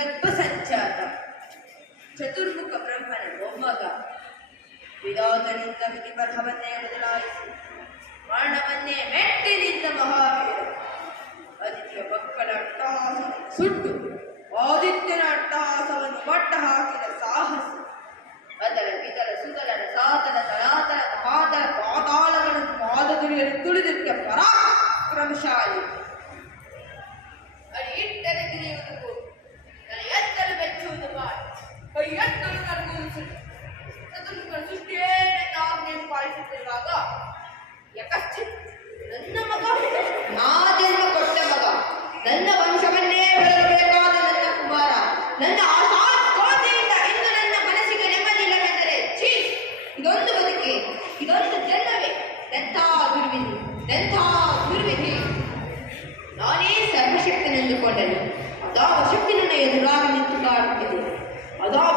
ಗರ್ಭಸಂಚಾತ ಚತುರ್ಮುಖ ಬ್ರಹ್ಮನ ಮೊಮ್ಮಗ. ವಿಧಾತನಿಂದ ವಿಧಿಬರಹವನ್ನೇ ಬದಲಾಯಿಸಿ ವರ್ಣವನ್ನೇ ಮೆಟ್ಟಿನಿಂದ ಮಹಾವೀರ. ಅದಿತಿಯ ಮಕ್ಕಳ ಅಟ್ಟಹಾಸವನ್ನು ಸುಟ್ಟು ಆದಿತ್ಯನ ಅಟ್ಟಹಾಸವನ್ನು ಮಟ್ಟ ಹಾಕಿದ ಸಾಹಸ. ಅದರ ವಿದರ ಸುದಲನ ಸಾತನ ತಲಾತನ ಮಹಾತನ ಪಾತಾಳಗಳನ್ನು ಪಾದದುರಿಯಲು ತುಳಿದಿಟ್ಟ ಪರಾಕ್ರಮಶಾಲಿ. ಅಡಿ ಇಟ್ಟರೆ ತಿರಿಯುವುದು ಕೂಡು, ನನ್ನ ಎತ್ತಲು ಬೆಚ್ಚುವುದು ಮಾಡಿ, ಕೈ ಎತ್ತಲು ಕರಗುವುದು ಚತುರ್ಮುಖನ ಸೃಷ್ಟಿಯೇ ಆಜ್ಞೆಯನ್ನು ಪಾಲಿಸುತ್ತಿರುವಾಗ ಯಕಶ್ಚಿತ್ ನನ್ನ ಮಗ, ನಾ ಜನ್ಮ ಕೊಟ್ಟ ಮಗ, ನನ್ನ ವಂಶವನ್ನೇ ಬೆಳೆಯಬೇಕಾದ ನನ್ನ ಕುಮಾರ, ನನ್ನ ಆಶಾತ್ಕೋತೆಯಿಂದ ಇಂದು ನನ್ನ ಮನಸ್ಸಿಗೆ ನೆಮ್ಮದಿಲ್ಲವೆಂದರೆ ಛೀ, ಇದೊಂದು ಬದುಕೆ, ಇದೊಂದು ಜನ್ಮವೇ, ಎಂಥ ದುರ್ವಿಧಿ, ಎಂಥ ದುರ್ವಿಧಿ. ನಾನೇ ಸರ್ವಶಕ್ತನೆಂದುಕೊಂಡನು, ಅದಾವ ಶಕ್ತಿ ನನ್ನ ಎದುರಾಗಿ ನಿಂತು ಕಾಡುತ್ತಿದೆ, ಅದಾವ